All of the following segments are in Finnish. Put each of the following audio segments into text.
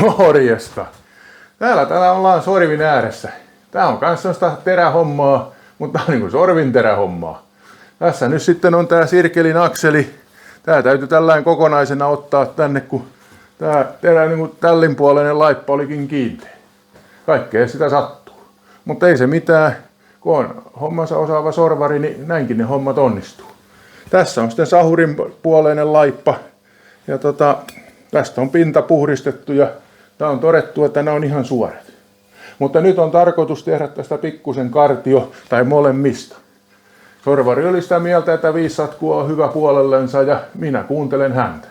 Morjesta. Täällä ollaan sorvin ääressä. Tää on kans sellaista terähommaa, mutta tää on niinku sorvin terähommaa. Tässä nyt sitten on tää sirkelin akseli. Tää täytyy tällainen kokonaisena ottaa tänne, kun tää niinku tällinpuoleinen laippa olikin kiinteä. Kaikkea sitä sattuu. Mutta ei se mitään, kun on hommansa osaava sorvari, niin näinkin ne hommat onnistuu. Tässä on sitten sahurin puoleinen laippa. Ja tästä on pinta puhdistettu ja tää on todettu, että nämä on ihan suorat. Mutta nyt on tarkoitus tehdä tästä pikkusen kartio tai molemmista. Sorvari oli sitä mieltä, että viisatku on hyvä puolellensa ja minä kuuntelen häntä.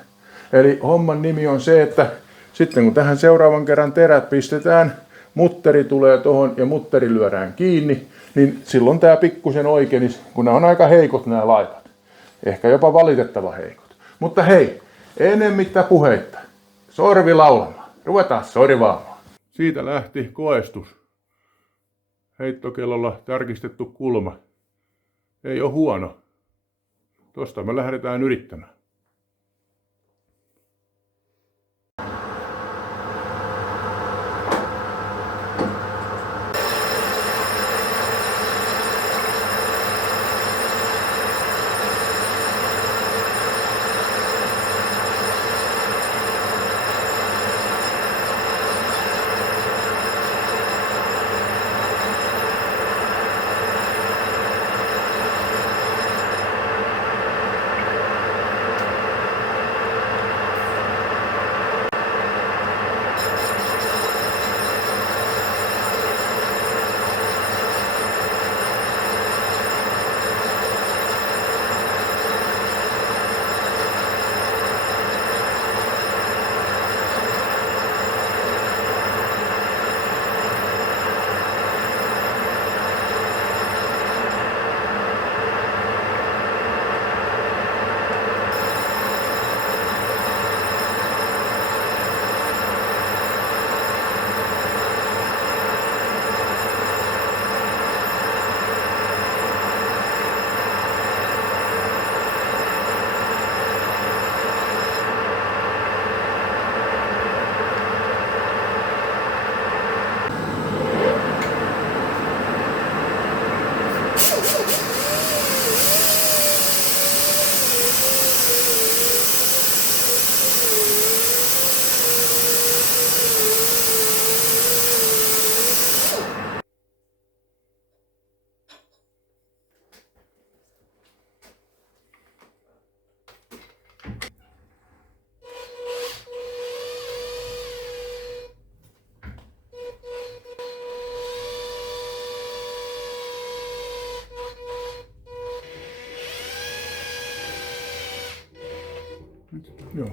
Eli homman nimi on se, että sitten kun tähän seuraavan kerran terät pistetään, mutteri tulee tuohon ja mutteri lyödään kiinni, niin silloin tämä pikkusen oikenis, kun nämä on aika heikot nämä laipat. Ehkä jopa valitettava heikot. Mutta hei, enemmittä puheitta. Sorvi laulamaan. Ruvetaan sorvaamaan. Siitä lähti koestus. Heittokellolla tarkistettu kulma. Ei ole huono. Tosta me lähdetään yrittämään. Joo.